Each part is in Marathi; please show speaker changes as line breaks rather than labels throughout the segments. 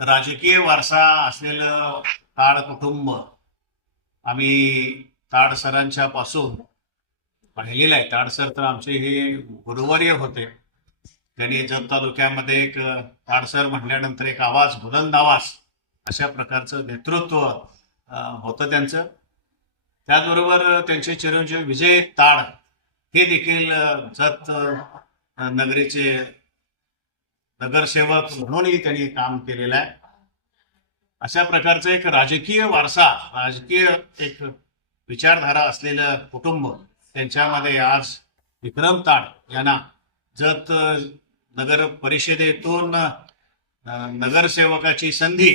राजकीय वारसा असलेलं ताड कुटुंब आम्ही ताड सरांच्या पासून पाहिलेलं आहे. ताड सर तर आमचे हे गुरुवर्य होते. त्यांनी जत तालुक्यामध्ये एक ताड सर म्हटल्यानंतर एक आवाज बुलंद आवाज अशा प्रकारचं नेतृत्व होतं त्यांचं. त्याचबरोबर त्यांचे चिरंजीव विजय ताड हे देखील जत नगरीचे नगरसेवक म्हणूनही त्यांनी काम केलेलं आहे. अशा प्रकारचा एक राजकीय वारसा राजकीय एक विचारधारा असलेलं कुटुंब त्यांच्यामध्ये आज विक्रम ताड यांना जत नगर परिषदेतून नगरसेवकाची संधी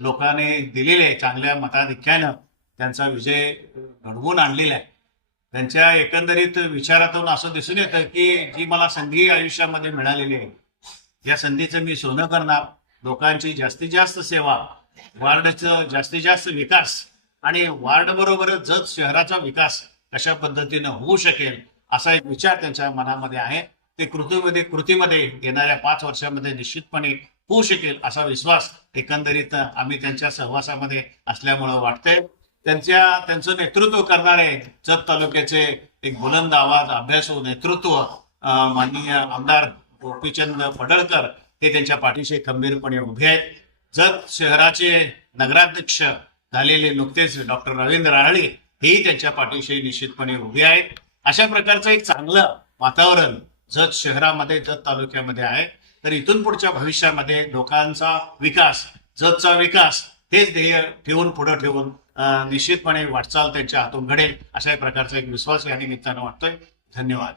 लोकांनी दिलेली आहे. चांगल्या मताधिक्यानं त्यांचा विजय घडवून आणलेला आहे. त्यांच्या एकंदरीत विचारातून असं दिसून येतं की जी मला संधी आयुष्यामध्ये मिळालेली आहे या संधीचं मी सोनं करणार. लोकांची जास्तीत जास्त सेवा वार्डचं जास्तीत जास्त विकास आणि वार्ड बरोबरच जत शहराचा विकास कशा पद्धतीनं होऊ शकेल असा एक विचार त्यांच्या मनामध्ये आहे. ते कृतीमध्ये कृतीमध्ये येणाऱ्या पाच वर्षामध्ये निश्चितपणे होऊ शकेल असा विश्वास एकंदरीत आम्ही त्यांच्या सहवासामध्ये असल्यामुळं वाटतंय. त्यांच्या त्यांचं नेतृत्व करणारे जत तालुक्याचे एक बुलंद आवाज अभ्यासू नेतृत्व माननीय आमदार गोपीचंद पडळकर हे त्यांच्या पाठीशी खंबीरपणे उभे आहेत. जत शहराचे नगराध्यक्ष झालेले नुकतेच डॉक्टर रवींद्र राहळे हेही त्यांच्या पाठीशी निश्चितपणे उभे आहेत. अशा प्रकारचं एक चांगलं वातावरण जत शहरामध्ये जत तालुक्यामध्ये आहे. तर इथून पुढच्या भविष्यामध्ये लोकांचा विकास जतचा विकास हेच ध्येय ठेवून पुढे ठेवून निश्चितपणे वाटचाल त्यांच्या हातून घडेल अशा प्रकारचा एक विश्वास या निमित्तानं वाटतोय. धन्यवाद.